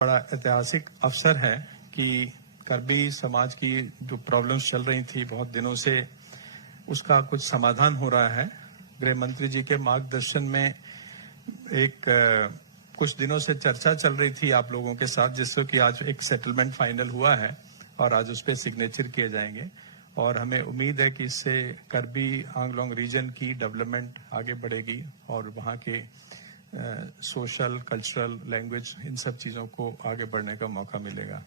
बड़ा ऐतिहासिक अवसर है कि कर्बी समाज की जो प्रॉब्लम्स चल रही थी बहुत दिनों से, उसका कुछ समाधान हो रहा है। गृह मंत्री जी के मार्गदर्शन में कुछ दिनों से चर्चा चल रही थी आप लोगों के साथ, जिससे कि आज एक सेटलमेंट फाइनल हुआ है और आज उस पर सिग्नेचर किए जाएंगे। और हमें उम्मीद है कि इससे कर्बी आंगलोंग रीजन की डेवलपमेंट आगे बढ़ेगी और वहाँ के सोशल, कल्चरल, लैंग्वेज, इन सब चीजों को आगे बढ़ने का मौका मिलेगा।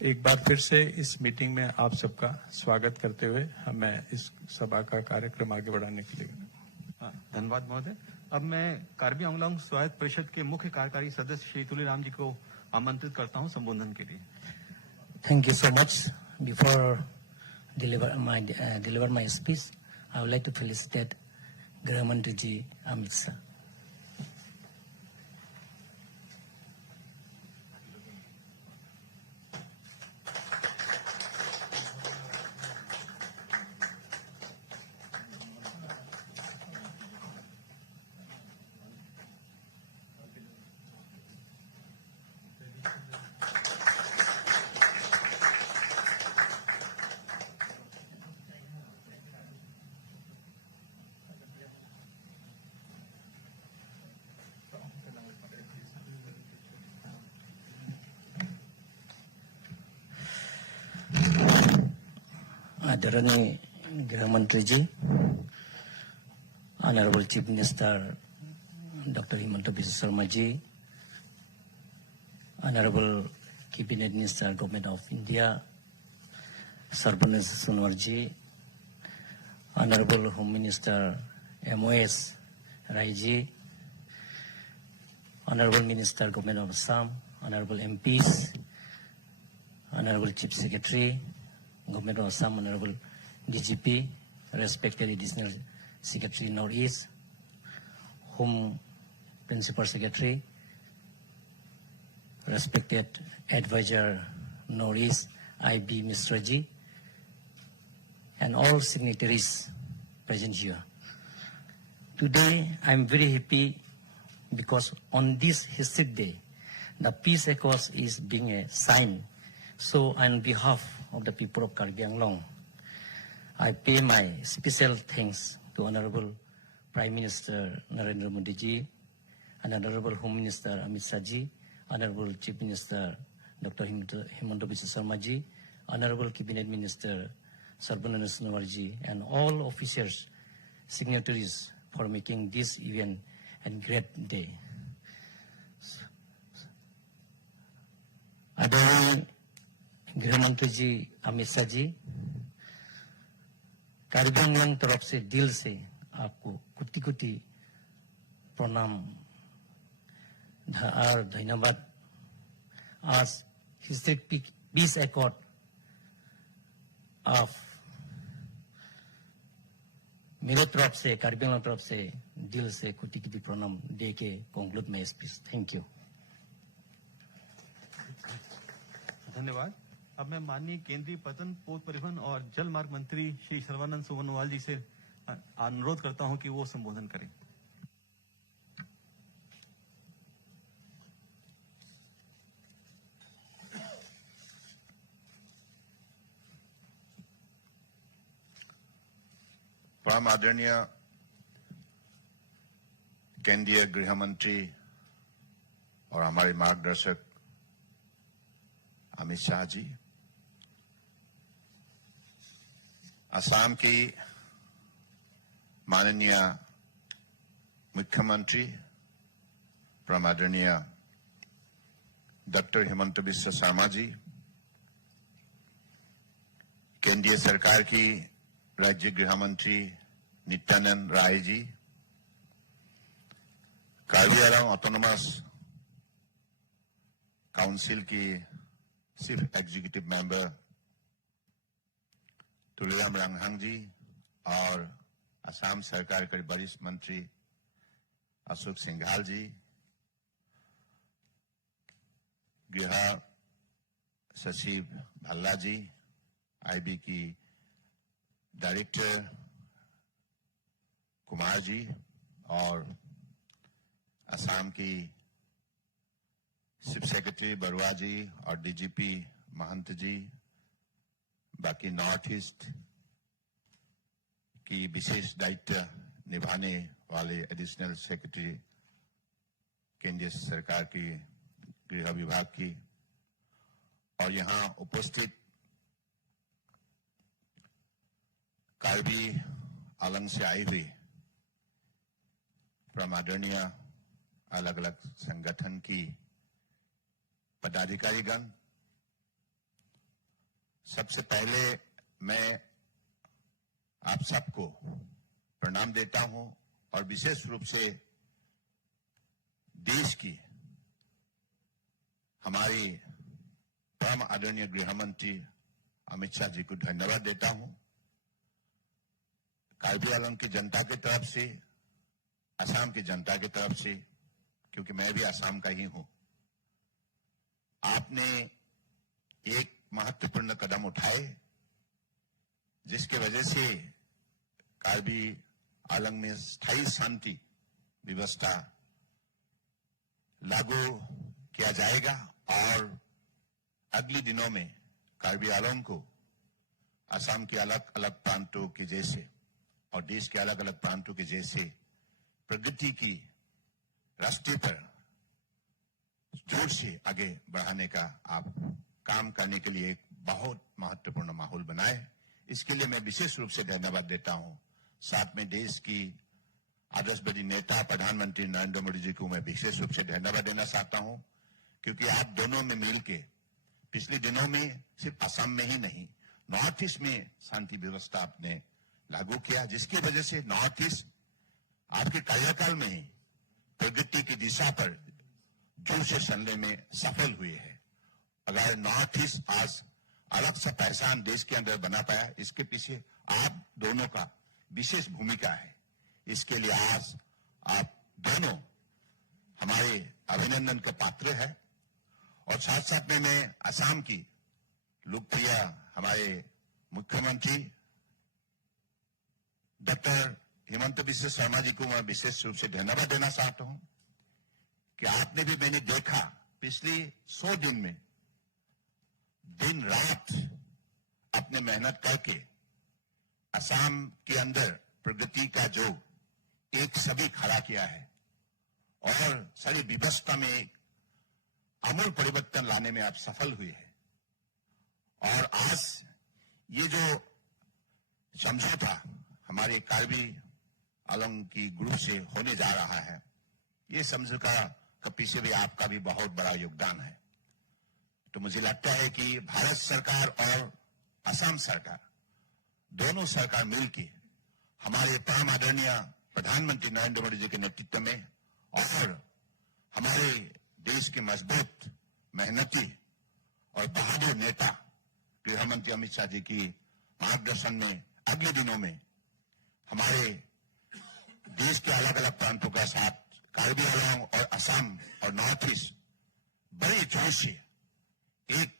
एक बार फिर से इस मीटिंग में आप सबका स्वागत करते हुए मैं इस सभा का कार्यक्रम आगे बढ़ाने के लिए धन्यवाद महोदय। अब मैं कार्बी आंगलोंग स्वायत्त परिषद के मुख्य कार्यकारी सदस्य श्री तुलीराम जी को आमंत्रित करता हूं संबोधन के लिए। Thank you so much. Before deliver my speech, I would like to felicitate Gृह मंत्री जी अमित शाह। आदरणीय गृह मंत्री ji, honourable chief minister doctor Himanta Biswa Sarma ji, honourable cabinet minister government of India Sarbananda Sonowal ji, honourable home minister MOS Rai ji, honourable minister government of Assam, honourable MPs, honourable chief secretary Government of Assam, Honorable DGP, respected Additional Secretary Northeast, Home Principal Secretary, respected Advisor Northeast IB Mr. G, and all signatories present here. Today, I am very happy because on this historic day, the Peace Accord is being signed. So, on behalf of the people of Karbi Anglong, I pay my special thanks to Honorable Prime Minister Narendra Modi ji, and Honorable Home Minister Amit Shah ji, Honorable Chief Minister Dr. Himanta Biswa Sharma ji, Honorable Cabinet Minister Sarbananda Sonowal ji, and all officers, signatories for making this event a great day. आदरणीय गृह मंत्री जी अमित शाह जी, कार्बी आंगलोंग तरफ से दिल से आपको कोटि कोटि प्रणाम और धन्यवाद। आज हिस्टोरिक पीस एकॉर्ड ऑफ मेरे तरफ से, कार्बी आंगलोंग तरफ से दिल से कोटि कोटि प्रणाम दे के conclude my speech. Thank you. धन्यवाद। अब मैं माननीय केंद्रीय पतन, पोत परिवहन और जल मार्ग मंत्री श्री सर्बानंद सोनोवाल जी से अनुरोध करता हूं कि वो संबोधन करें। परम आदरणीय केंद्रीय गृह मंत्री और हमारे मार्गदर्शक अमित शाह जी, असम की माननीय मुख्यमंत्री परम आदरणीय डॉक्टर हिमंत बिस्वा शर्मा जी, केंद्रीय सरकार की राज्य गृह मंत्री नित्यानंद राय जी, कार्बी आंगलोंग ऑटोनोमस काउंसिल की chief executive member Tuliram Ronghang जी और असम सरकार के वरिष्ठ मंत्री अशोक सिंघाल जी, गृह सचिव भल्ला जी, IB की डायरेक्टर कुमार जी और असम की चीफ सेक्रेटरी बरुआ जी और डीजीपी महंत जी, बाकी नॉर्थ ईस्ट की विशेष दायित्व निभाने वाले एडिशनल सेक्रेटरी केंद्रीय सरकार की गृह विभाग की, और यहां उपस्थित कार्बी आलंग से आई हुई प्रमादरणीय अलग अलग संगठन की पदाधिकारीगण, सबसे पहले मैं आप सबको प्रणाम देता हूं और विशेष रूप से देश की हमारी परम आदरणीय गृह मंत्री अमित शाह जी को धन्यवाद देता हूं। कार्बी आंगलोंग की जनता की तरफ से, असम की जनता की तरफ से, क्योंकि मैं भी असम का ही हूं, आपने एक महत्वपूर्ण कदम उठाए जिसके वजह से कार्बी आंगलोंग में स्थायी शांति व्यवस्था लागू किया जाएगा और अगले दिनों में कार्बी आंगलोंग को असम के अलग अलग प्रांतों के जैसे और देश के अलग अलग प्रांतों के जैसे प्रगति की रास्ते पर जोर से आगे बढ़ाने का आप काम करने के लिए एक बहुत महत्वपूर्ण माहौल बनाए। इसके लिए मैं विशेष रूप से धन्यवाद देता हूं। साथ में देश की आदर्शवादी नेता प्रधानमंत्री नरेंद्र मोदी जी को मैं विशेष रूप से धन्यवाद देना चाहता हूं, क्योंकि आप दोनों में मिलकर पिछले दिनों में सिर्फ असम में ही नहीं, नॉर्थ ईस्ट में शांति व्यवस्था आपने लागू किया, जिसकी वजह से नॉर्थ ईस्ट आपके कार्यकाल में ही प्रगति की दिशा पर जोर से चलने में सफल हुए हैं। अगर नॉर्थ ईस्ट आज अलग सा पहचान देश के अंदर बना पाया, इसके पीछे आप दोनों का विशेष भूमिका है। इसके लिए आज आप दोनों हमारे अभिनंदन के पात्र है। और साथ साथ में मैं असम की लोकप्रिय हमारे मुख्यमंत्री डॉक्टर हेमंत बिस्वा शर्मा जी को मैं विशेष रूप से धन्यवाद देना चाहता हूं कि आपने भी, मैंने देखा पिछले 100 दिन में दिन रात अपने मेहनत करके असम के अंदर प्रगति का जो एक छवि खड़ा किया है और सारी व्यवस्था में आमूल परिवर्तन लाने में आप सफल हुए हैं। और आज ये जो समझौता हमारे कार्बी आंगलोंग की ग्रुप से होने जा रहा है, ये समझौता का पीछे भी आपका भी बहुत बड़ा योगदान है। तो मुझे लगता है कि भारत सरकार और असम सरकार, दोनों सरकार मिलकर हमारे परम आदरणीय प्रधानमंत्री नरेंद्र मोदी जी के नेतृत्व में और हमारे देश के मजबूत, मेहनती और बहादुर नेता गृह मंत्री अमित शाह जी की मार्गदर्शन में अगले दिनों में हमारे देश के अलग अलग प्रांतों के साथ कार्बी आंगलोंग और असम और नॉर्थ ईस्ट बड़े जोर से एक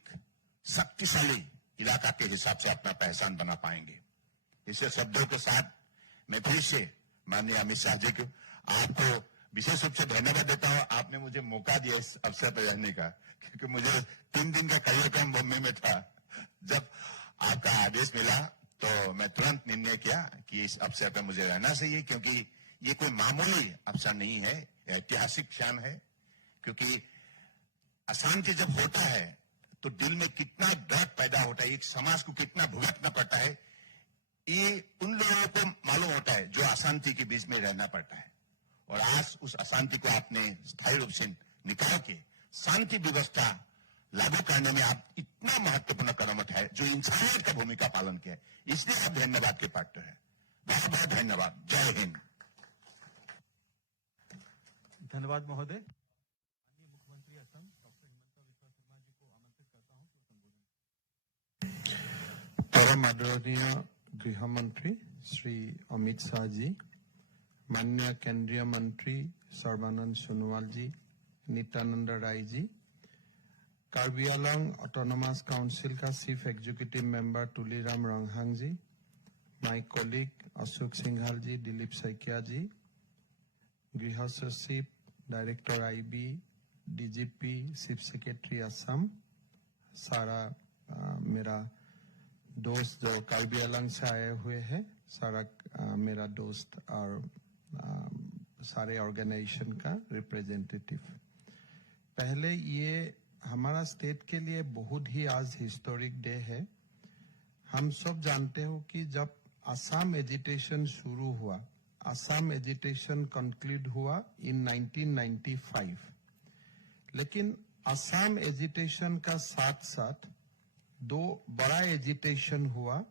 शक्तिशाली इलाका के हिसाब से अपना पहचान बना पाएंगे। इसे शब्दों के साथ मैं फिर से माननीय अमित शाह जी को, आपको विशेष रूप से धन्यवाद देता हूं। आपने मुझे मौका दिया इस अवसर पर रहने का, क्योंकि मुझे 3 दिन का कार्यक्रम बॉम्बे में था। जब आपका आदेश मिला तो मैं तुरंत निर्णय किया कि इस अवसर पर मुझे रहना चाहिए, क्योंकि ये कोई मामूली अवसर नहीं है, ऐतिहासिक क्षण है। क्योंकि अशांति जब होता है तो दिल में कितना डर पैदा होता है, एक समाज को कितना भुगतना पड़ता है, ये उन लोगों को मालूम होता है जो अशांति के बीच में रहना पड़ता है। और आज उस अशांति को आपने स्थायी रूप से निकाल के शांति व्यवस्था लागू करने में आप इतना महत्वपूर्ण कदम उठाए, जो इंसानियत का भूमिका पालन किया है, इसलिए आप धन्यवाद के पात्र हैं। बहुत बहुत धन्यवाद। जय हिंद। धन्यवाद महोदय। माननीय मुख्यमंत्री असम डॉक्टर हिमंता बिस्वा शर्मा जी को आमंत्रित करता हूं कि संबोधन। परम आदरणीय गृह मंत्री श्री अमित शाह जी, माननीय केंद्रीय मंत्री सर्बानंद सोनोवाल जी, नित्यानंद राय जी, कार्बी आंगलोंग ऑटोनोमस काउंसिल का chief executive member Tuliram Ronghang ji, my colleague Ashok Singhal ji, Dilip Saikia ji, गृह सचिव director IB DGP, chief secretary Assam, सारा मेरा दोस्त जो कार्बी आंगलोंग से आए हुए हैं, सारा मेरा दोस्त और सारे ऑर्गेनाइजेशन का रिप्रेजेंटेटिव। पहले ये हमारा स्टेट के लिए बहुत ही आज हिस्टोरिक डे है। हम सब जानते हो कि जब असम एजिटेशन शुरू हुआ, असम एजिटेशन कंक्लूड हुआ इन 1995, लेकिन असम एजिटेशन का साथ साथ दो बड़ा एजिटेशन हुआ।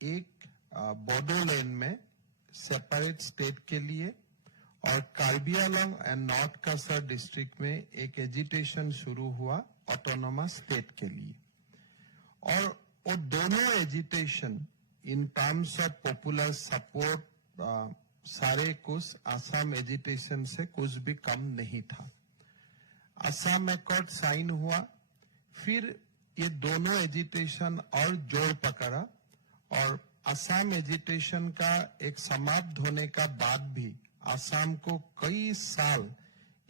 एक बोडोलैंड में सेपरेट स्टेट के लिए, और Karbi Anglong and north Cachar district में एक एजिटेशन शुरू हुआ ऑटोनोमस स्टेट के लिए। और वो दोनों agitation in terms of popular support सारे कुछ असम एजिटेशन से कुछ भी कम नहीं था। असम एकॉर्ड साइन हुआ, फिर ये दोनों एजिटेशन और जोर पकड़ा, और असम एजिटेशन का एक समाप्त होने का बाद भी असम को कई साल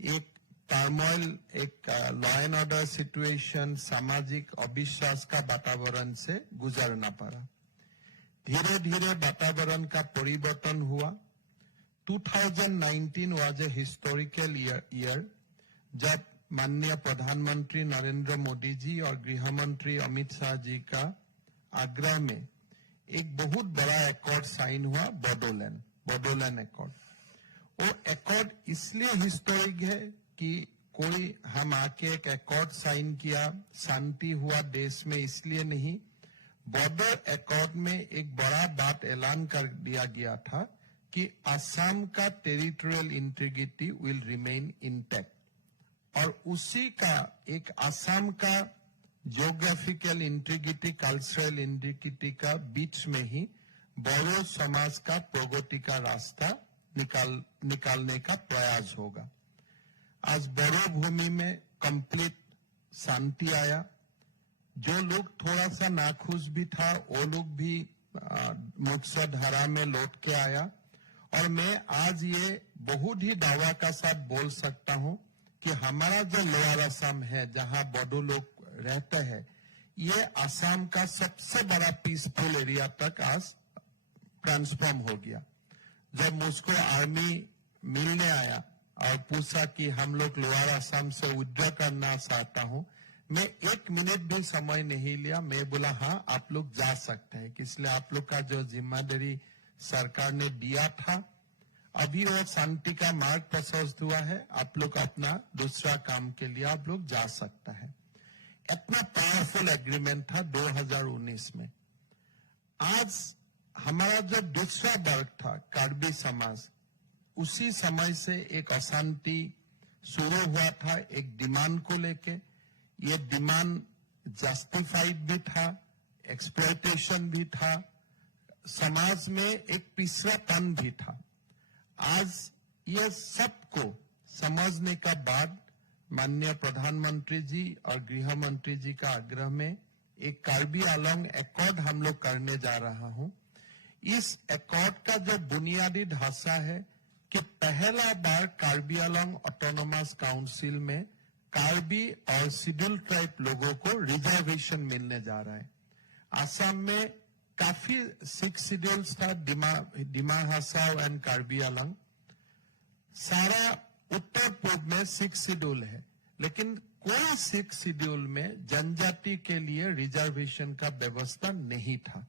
एक टर्मोइल, एक लॉ एंड ऑर्डर सिचुएशन, सामाजिक अविश्वास का वातावरण से गुजरना पड़ा। धीरे धीरे वातावरण का परिवर्तन हुआ। 2019 वाज ए हिस्टोरिकल ईयर जब माननीय प्रधानमंत्री नरेंद्र मोदी जी और गृह मंत्री अमित शाह जी का आग्रह में एक बहुत बड़ा एकॉर्ड साइन हुआ, बोडोलैंड एकॉर्ड। वो एकॉर्ड इसलिए हिस्टोरिक है कि कोई हम आके एक एकॉर्ड साइन किया, शांति हुआ देश में, इसलिए नहीं। बॉर्डर एकॉर्ड में एक बड़ा बात ऐलान कर दिया गया था कि असम का territorial integrity will remain intact, और उसी का एक असम का ज्योग्राफिकल इंटीग्रिटी, कल्चरल इंटीग्रिटी का बीच में ही बोडो समाज का प्रगति का रास्ता निकालने का प्रयास होगा। आज बोडो भूमि में कंप्लीट शांति आया। जो लोग थोड़ा सा नाखुश भी था, वो लोग भी मुख्य धारा में लौट के आया। और मैं आज ये बहुत ही दावा का साथ बोल सकता हूं कि हमारा जो लोअर असम है, जहां बोडो लोग रहते हैं, ये असम का सबसे बड़ा पीसफुल एरिया तक आज ट्रांसफॉर्म हो गया। जब मुझको आर्मी मिलने आया और पूछा कि हम लोग लोअर असम से विड्रॉ करना चाहता हूं, मैं 1 मिनट भी समय नहीं लिया। मैं बोला हाँ, आप लोग जा सकते हैं, इसलिए आप लोग का जो जिम्मेदारी सरकार ने दिया था, अभी वो शांति का मार्ग प्रशस्त हुआ है। आप लोग अपना दूसरा काम के लिए आप लोग जा सकता है। इतना पावरफुल एग्रीमेंट था 2019 में। आज हमारा जो दूसरा वर्ग था, कार्बी समाज, उसी समय से एक अशांति शुरू हुआ था एक डिमांड को लेके। ये डिमांड जस्टिफाइड भी था, एक्सप्लॉयटेशन भी था, समाज में एक पिछड़ापन भी था। आज ये सबको समझने का बाद माननीय प्रधानमंत्री जी और गृह मंत्री जी का आग्रह में एक कार्बी आंगलोंग एकॉर्ड हम लोग करने जा रहा हूं। इस एकॉर्ड का जो बुनियादी ढांचा है कि पहला बार कार्बी आंगलोंग ऑटोनोमस काउंसिल में कार्बी और शेड्यूल ट्राइब लोगों को रिजर्वेशन मिलने जा रहा है। असम में काफी 6 शेड्यूल्स था, डिमा हासाओ एंड कार्बी आंगलोंग। सारा उत्तर पूर्व में 6 शेड्यूल है, लेकिन कोई 6 शेड्यूल में जनजाति के लिए रिजर्वेशन का व्यवस्था नहीं था।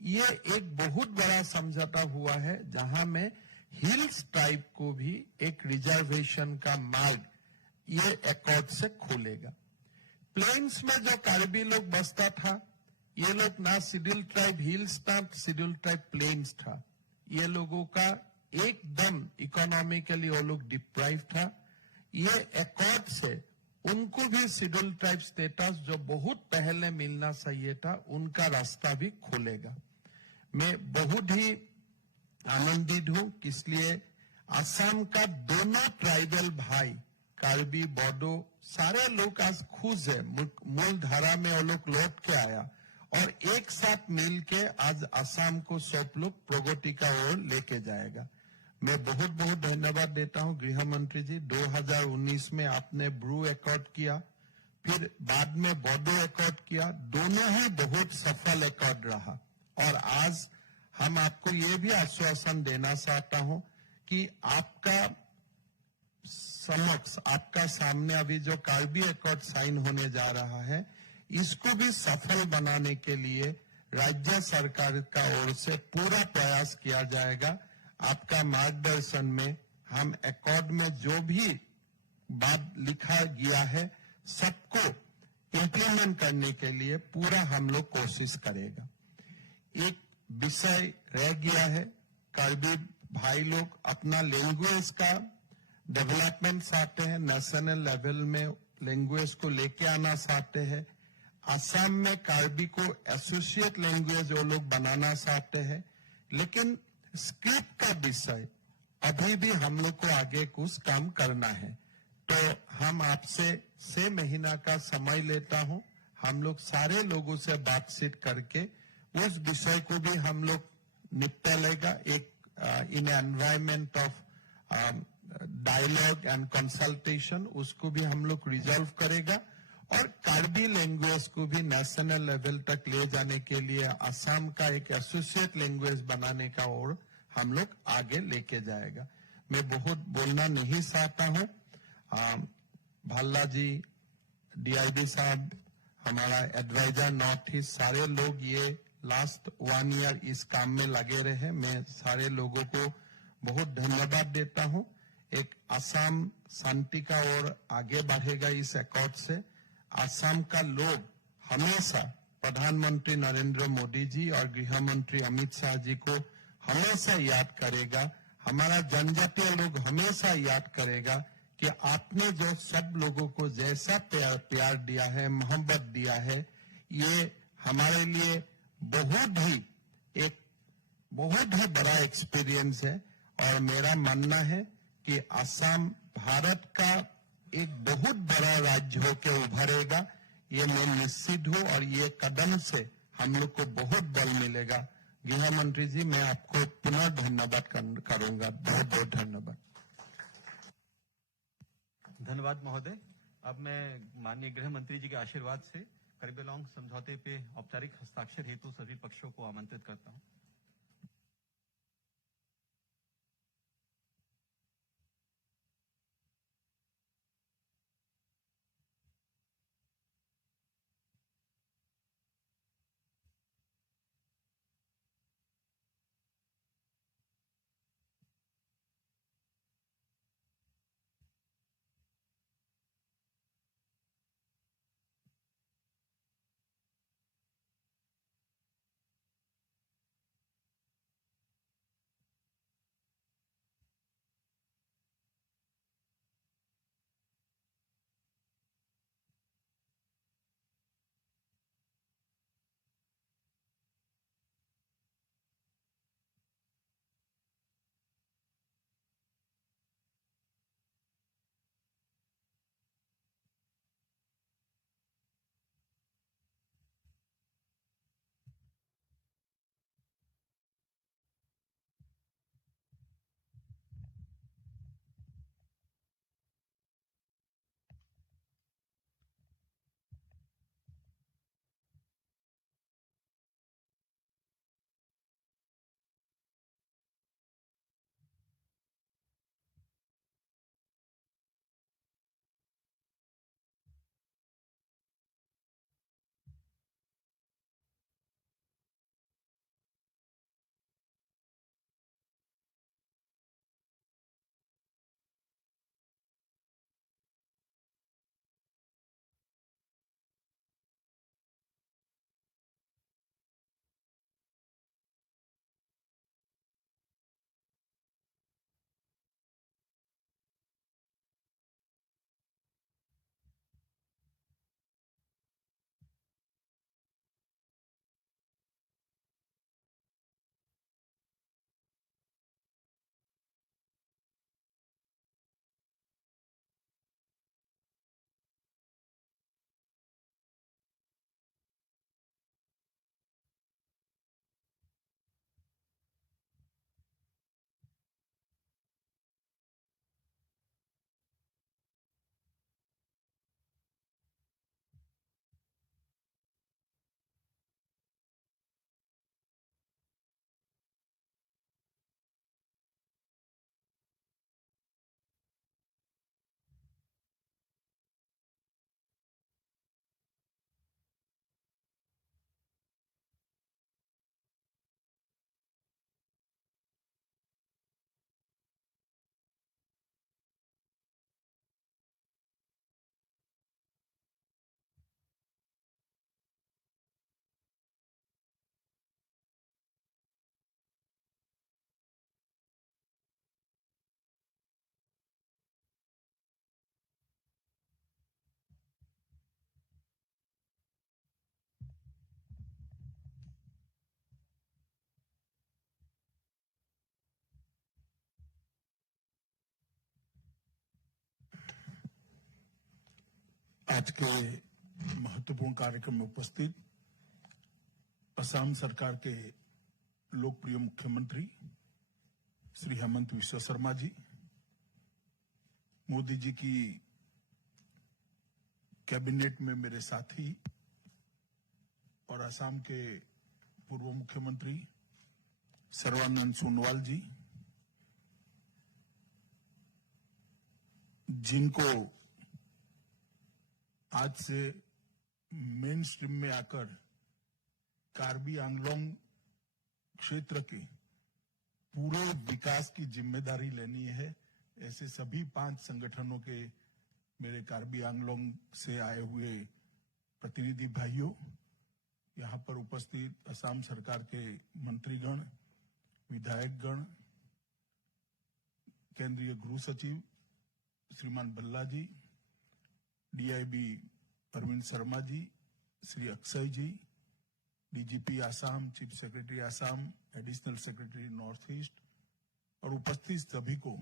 ये एक बहुत बड़ा समझौता हुआ है, जहां में हिल्स ट्राइब को भी एक रिजर्वेशन का मार्ग ये एकॉर्ड से खोलेगा। प्लेन्स में जो कार्बी लोग बसता था, ये लोग ना शेड्यूल ट्राइब हिल्स था, शेड्यूल ट्राइब प्लेन्स था। ये लोगों का एकदम इकोनॉमिकली वो लोग डिप्राइव था। ये एकॉर्ड से उनको भी शेड्यूल ट्राइब स्टेटस जो बहुत पहले मिलना चाहिए था, उनका रास्ता भी खुलेगा। मैं बहुत ही आनंदित हूं, इसलिए असम का दोनों ट्राइबल भाई, कार्बी, बोडो, सारे लोग आज खुश है। मूल धारा में वो लोग लौट के आया और एक साथ मिलके आज असम को सब लोग प्रगति का ओर लेके जाएगा। मैं बहुत बहुत धन्यवाद देता हूं गृह मंत्री जी। 2019 में आपने ब्रू एकॉर्ड किया, फिर बाद में बोडो एकॉर्ड किया, दोनों ही बहुत सफल एकॉर्ड रहा। और आज हम आपको ये भी आश्वासन देना चाहता हूं कि आपका समक्ष, आपका सामने अभी जो कार्बी एकॉर्ड साइन होने जा रहा है, इसको भी सफल बनाने के लिए राज्य सरकार का ओर से पूरा प्रयास किया जाएगा। आपका मार्गदर्शन में हम एकॉर्ड में जो भी बात लिखा गया है सबको इम्प्लीमेंट करने के लिए पूरा हम लोग कोशिश करेगा। एक विषय रह गया है, कार्बी भाई लोग अपना लैंग्वेज का डेवलपमेंट चाहते हैं, नेशनल लेवल में लैंग्वेज को लेके आना चाहते हैं। असम में कार्बी को एसोसिएट लैंग्वेज वो लोग बनाना चाहते हैं, लेकिन स्क्रिप्ट का विषय अभी भी हम लोग को आगे कुछ काम करना है। तो हम आपसे 6 महीना का समय लेता हूं, हम लोग सारे लोगों से बातचीत करके उस विषय को भी हम लोग निपटा लेगा। एक in environment of dialogue and consultation, उसको भी हम लोग रिजॉल्व करेगा। और कार्बी लैंग्वेज को भी नेशनल लेवल तक ले जाने के लिए असम का एक एसोसिएट लैंग्वेज बनाने का और हम लोग आगे लेके जाएगा। मैं बहुत बोलना नहीं चाहता हूं। भल्ला जी, डीआईडी साहब, हमारा एडवाइजर नॉर्थ ईस्ट, सारे लोग ये लास्ट 1 ईयर इस काम में लगे रहे। मैं सारे लोगों को बहुत धन्यवाद देता हूं। एक असम शांति का ओर आगे बढ़ेगा इस एकॉर्ड से। असम का लोग हमेशा प्रधानमंत्री नरेंद्र मोदी जी और गृह मंत्री अमित शाह जी को हमेशा याद करेगा। हमारा जनजातीय लोग हमेशा याद करेगा कि आपने जो सब लोगों को जैसा प्यार दिया है, मोहब्बत दिया है, ये हमारे लिए बहुत ही बड़ा एक्सपीरियंस है। और मेरा मानना है कि असम भारत का एक बहुत बड़ा राज्य होकर उभरेगा, ये मैं निश्चित हूं। और ये कदम से हम लोग को बहुत बल मिलेगा। गृह मंत्री जी, मैं आपको पुनः धन्यवाद करूंगा। बहुत बहुत धन्यवाद। धन्यवाद महोदय। अब मैं माननीय गृह मंत्री जी के आशीर्वाद से कार्बी एंगोंग समझौते पे औपचारिक हस्ताक्षर हेतु सभी पक्षों को आमंत्रित करता हूं। आज के महत्वपूर्ण कार्यक्रम में उपस्थित असम सरकार के लोकप्रिय मुख्यमंत्री श्री हेमंत बिस्वा शर्मा जी, मोदी जी की कैबिनेट में मेरे साथी और असम के पूर्व मुख्यमंत्री सर्बानंद सोनोवाल जी, जिनको आज से मेन स्ट्रीम में आकर कार्बी आंगलोंग क्षेत्र के पूरे विकास की जिम्मेदारी लेनी है, ऐसे सभी 5 संगठनों के मेरे कार्बी आंगलोंग से आए हुए प्रतिनिधि भाइयों, यहाँ पर उपस्थित असम सरकार के मंत्रीगण, विधायकगण, केंद्रीय गृह सचिव श्रीमान Bhalla ji, DIB Arvind Sharma ji, Shri Akshay ji, DGP Assam, chief secretary Assam, additional secretary north east और उपस्थित सभी को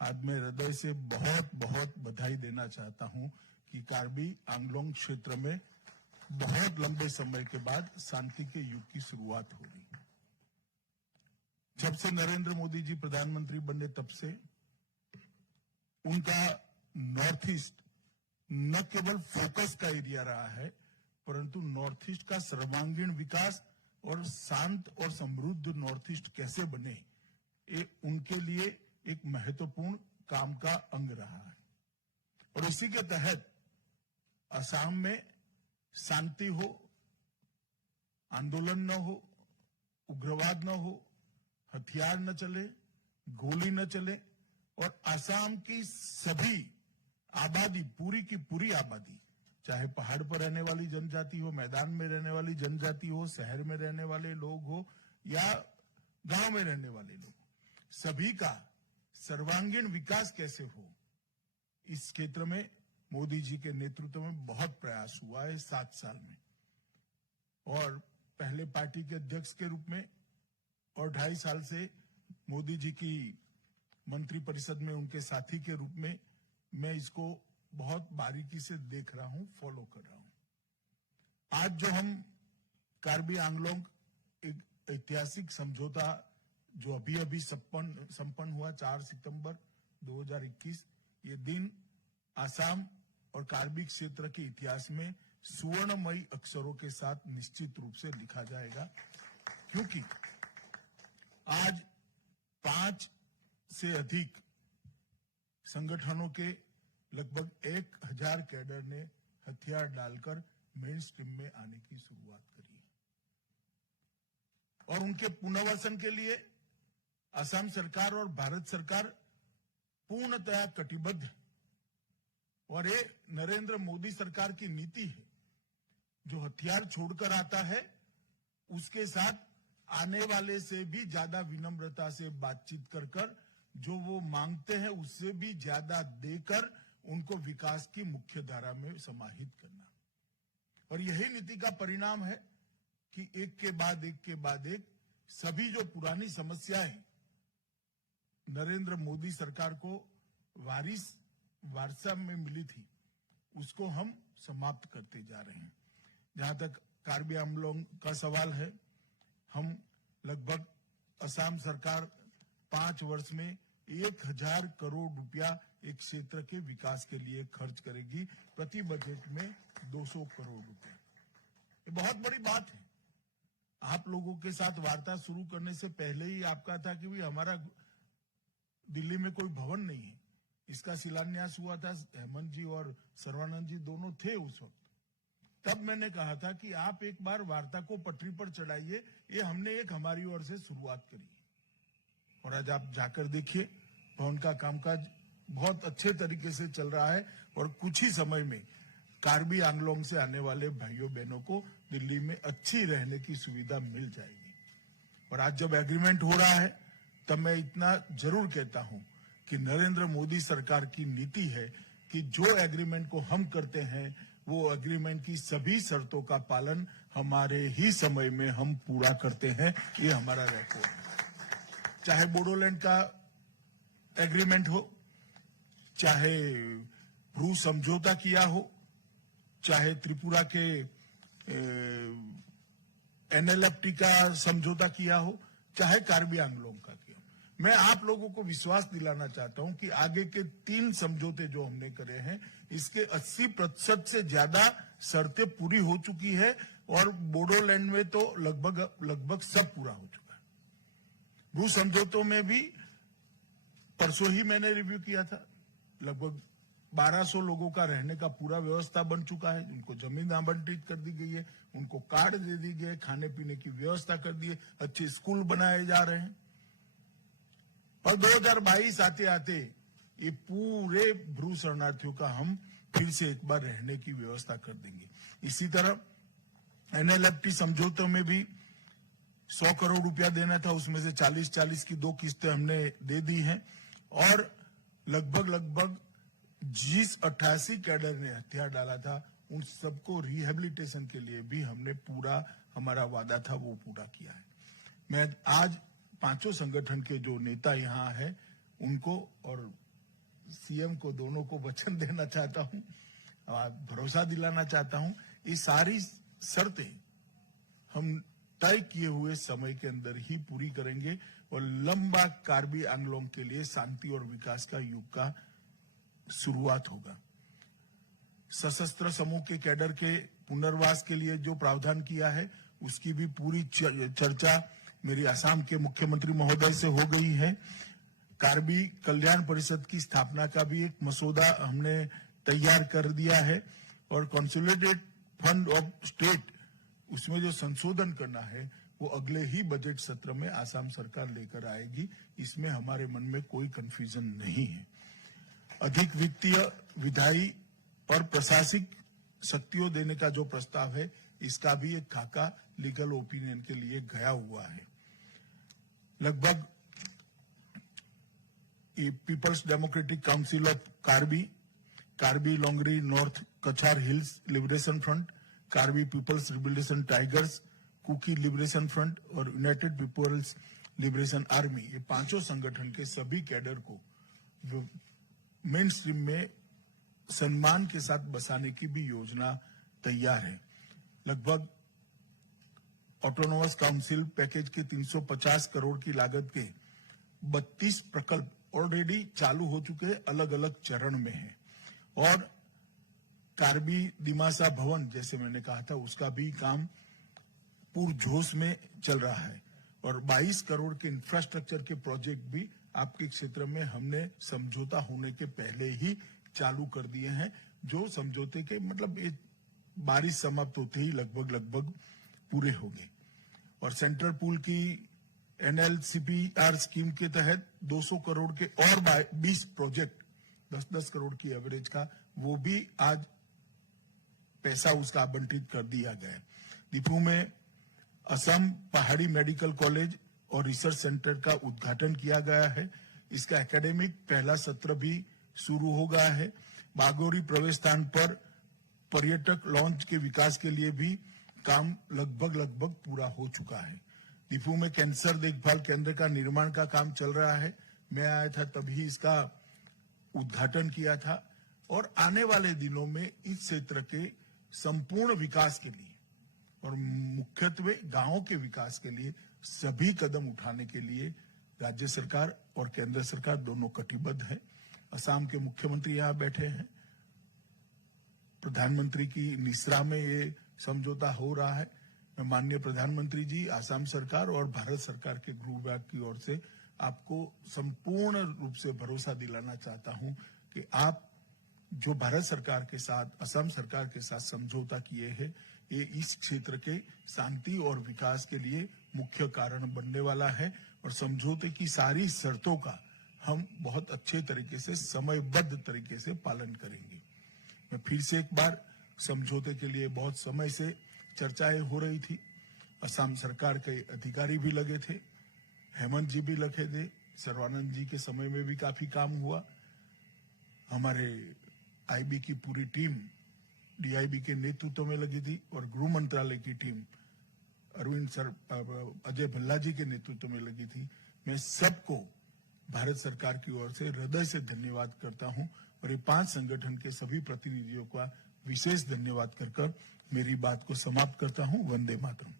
आज मैं हृदय से बहुत बहुत बधाई देना चाहता हूं कि कार्बी आंगलोंग क्षेत्र में बहुत लंबे समय के बाद शांति के युग की शुरुआत हो रही है। जब से नरेंद्र मोदी जी प्रधानमंत्री बने तब से उनका नॉर्थ ईस्ट न केवल फोकस का एरिया रहा है, परंतु नॉर्थ ईस्ट का सर्वांगीण विकास और शांत और समृद्ध नॉर्थ ईस्ट कैसे बने, ये उनके लिए एक महत्वपूर्ण काम का अंग रहा है। और इसी के तहत असम में शांति हो, आंदोलन न हो, उग्रवाद न हो, हथियार न चले, गोली न चले और असम की सभी आबादी, पूरी की पूरी आबादी, चाहे पहाड़ पर रहने वाली जनजाति हो, मैदान में रहने वाली जनजाति हो, शहर में रहने वाले लोग हो या गांव में रहने वाले लोग, सभी का सर्वांगीण विकास कैसे हो, इस क्षेत्र में मोदी जी के नेतृत्व में बहुत प्रयास हुआ है 7 साल में। और पहले पार्टी के अध्यक्ष के रूप में और 2.5 साल से मोदी जी की मंत्री परिषद में उनके साथी के रूप में मैं इसको बहुत बारीकी से देख रहा हूं, फॉलो कर रहा हूं। आज जो हम कार्बी आंगलोंग एक ऐतिहासिक समझौता जो अभी अभी संपन्न हुआ 4 सितंबर 2021, ये दिन आसाम और कार्बी क्षेत्र के इतिहास में सुवर्णमयी अक्षरों के साथ निश्चित रूप से लिखा जाएगा, क्योंकि आज 5 से अधिक संगठनों के लगभग 1000 कैडर ने हथियार डालकर मेन स्ट्रीम में आने की शुरुआत करी है। और उनके पुनर्वासन के लिए असम सरकार और भारत सरकार पूर्णतया कटिबद्ध है। और ये नरेंद्र मोदी सरकार की नीति है, जो हथियार छोड़कर आता है उसके साथ आने वाले से भी ज्यादा विनम्रता से बातचीत कर जो वो मांगते हैं उससे भी ज्यादा देकर उनको विकास की मुख्य धारा में समाहित करना। और यही नीति का परिणाम है कि एक के बाद एक सभी जो पुरानी समस्याएं नरेंद्र मोदी सरकार को वारसा में मिली थी, उसको हम समाप्त करते जा रहे हैं। जहां तक कार्बी आंगलोंग का सवाल है, हम लगभग असम सरकार 5 वर्ष में 1000 करोड़ रुपया एक क्षेत्र के विकास के लिए खर्च करेगी, प्रति बजट में 200 करोड़ रुपया। ये बहुत बड़ी बात है। आप लोगों के साथ वार्ता शुरू करने से पहले ही आपका था कि भाई हमारा दिल्ली में कोई भवन नहीं है, इसका शिलान्यास हुआ था, हेमंत जी और सर्बानंद जी दोनों थे उस वक्त। तब मैंने कहा था कि आप एक बार वार्ता को पटरी पर चढ़ाइए, ये हमने एक हमारी ओर से शुरुआत करी। और आज आप जाकर देखिए, भवन का कामकाज बहुत अच्छे तरीके से चल रहा है और कुछ ही समय में कार्बी आंगलोंग से आने वाले भाइयों बहनों को दिल्ली में अच्छी रहने की सुविधा मिल जाएगी। और आज जब एग्रीमेंट हो रहा है तब मैं इतना जरूर कहता हूं कि नरेंद्र मोदी सरकार की नीति है कि जो एग्रीमेंट को हम करते हैं वो एग्रीमेंट की सभी शर्तों का पालन हमारे ही समय में हम पूरा करते हैं। ये हमारा रेकॉर्ड है। चाहे बोडोलैंड का एग्रीमेंट हो, चाहे भ्रू समझौता किया हो, चाहे त्रिपुरा के एनएलएफटी का समझौता किया हो, चाहे कार्बी आंगलोंग का किया हो। मैं आप लोगों को विश्वास दिलाना चाहता हूं कि आगे के 3 समझौते जो हमने करे हैं, इसके 80% से ज्यादा शर्तें पूरी हो चुकी है और बोडोलैंड में तो लगभग सब पूरा हो चुका है। भू समझौतों में भी परसों ही मैंने रिव्यू किया था, लगभग 1200 लोगों का रहने का पूरा व्यवस्था बन चुका है। उनको जमीन आवंटित कर दी गई है, उनको कार्ड दे दी गए, खाने पीने की व्यवस्था कर दी है, अच्छे स्कूल बनाए जा रहे हैं। और 2022 आते आते ये पूरे ब्रू शरणार्थियों का हम फिर से एक बार रहने की व्यवस्था कर देंगे। इसी तरह एनएलएफटी समझौते में भी 100 करोड़ रुपया देना था, उसमें से 40-40 की 2 किस्तें हमने दे दी हैं और लगभग जिस 88 कैडर ने हथियार डाला था उन सबको रिहेबिलिटेशन के लिए भी हमने पूरा हमारा वादा था वो पूरा किया है। मैं आज 5 संगठन के जो नेता यहाँ है उनको और सीएम को दोनों को वचन देना चाहता हूँ, भरोसा दिलाना चाहता हूँ, ये सारी शर्तें हम तय किए हुए समय के अंदर ही पूरी करेंगे और लंबा कार्बी आंगलोंग के लिए शांति और विकास का युग का शुरुआत होगा। सशस्त्र समूह के कैडर के पुनर्वास के लिए जो प्रावधान किया है उसकी भी पूरी चर्चा मेरी असम के मुख्यमंत्री महोदय से हो गई है। कार्बी कल्याण परिषद की स्थापना का भी एक मसौदा हमने तैयार कर दिया है और कंसोलिडेटेड फंड ऑफ स्टेट उसमें जो संशोधन करना है वो अगले ही बजट सत्र में आसाम सरकार लेकर आएगी। इसमें हमारे मन में कोई कंफ्यूजन नहीं है। अधिक वित्तीय, विधायी और प्रशासनिक शक्तियों देने का जो प्रस्ताव है इसका भी एक खाका लीगल ओपिनियन के लिए गया हुआ है। लगभग people's democratic council of Karbi Longri north Cachar hills liberation front, Karbi people's liberation tigers, Kuki liberation front और यूनाइटेड पीपल्स लिबरेशन आर्मी, ये 5 संगठन के सभी कैडर को मेन स्ट्रीम में सम्मान के साथ बसाने की भी योजना तैयार है। लगभग ऑटोनोमस काउंसिल पैकेज के 350 करोड़ की लागत के 32 प्रकल्प ऑलरेडी चालू हो चुके हैं, अलग अलग चरण में है और कार्बी दिमासा भवन जैसे मैंने कहा था उसका भी काम पूरजोश में चल रहा है और 22 करोड़ के इंफ्रास्ट्रक्चर के प्रोजेक्ट भी आपके क्षेत्र में हमने समझौता होने के पहले ही चालू कर दिए हैं, जो समझौते के मतलब बारिश समाप्त होते ही लगभग पूरे हो गए। और सेंट्रल पूल की एनएलसीपीआर स्कीम के तहत 200 करोड़ के और 20 प्रोजेक्ट 10-10 करोड़ की एवरेज का वो भी आज पैसा उसका आवंटित कर दिया गया है। दीपू में असम पहाड़ी मेडिकल कॉलेज और रिसर्च सेंटर का उद्घाटन किया गया है। इसका एकेडमिक पहला सत्र भी शुरू हो गया है। बागोरी प्रवेश स्थान पर पर्यटक लॉन्च के विकास के लिए भी काम लगभग पूरा हो चुका है। दीपू में कैंसर देखभाल केंद्र का निर्माण का काम चल रहा है। मैं आया था तभी इसका उद्घाटन किया था और आने वाले दिनों में इस क्षेत्र के संपूर्ण विकास के लिए और मुख्यत्वे गांवों के विकास के लिए सभी कदम उठाने के लिए राज्य सरकार और केंद्र सरकार दोनों कटिबद्ध है। असम के मुख्यमंत्री यहाँ बैठे हैं, प्रधानमंत्री की निश्रा में ये समझौता हो रहा है। मैं माननीय प्रधानमंत्री जी, असम सरकार और भारत सरकार के गृह विभाग की ओर से आपको संपूर्ण रूप से भरोसा दिलाना चाहता हूं कि आप जो भारत सरकार के साथ असम सरकार के साथ समझौता किए हैं ये इस क्षेत्र के शांति और विकास के लिए मुख्य कारण बनने वाला है और समझौते की सारी शर्तों का हम बहुत अच्छे तरीके से समयबद्ध तरीके से पालन करेंगे। मैं फिर से एक बार समझौते के लिए बहुत समय से चर्चाएं हो रही थी। असम सरकार के अधिकारी भी लगे थे, हेमंत जी भी लगे थे, सर्वानंद जी के समय में भी काफी काम हुआ। हमारे आईबी की पूरी टीम डीआईबी के नेतृत्व में लगी थी और गृह मंत्रालय की टीम अजय भल्ला जी के नेतृत्व में लगी थी। मैं सबको भारत सरकार की ओर से हृदय से धन्यवाद करता हूं और ये 5 संगठन के सभी प्रतिनिधियों का विशेष धन्यवाद कर मेरी बात को समाप्त करता हूं। वंदे मातरम।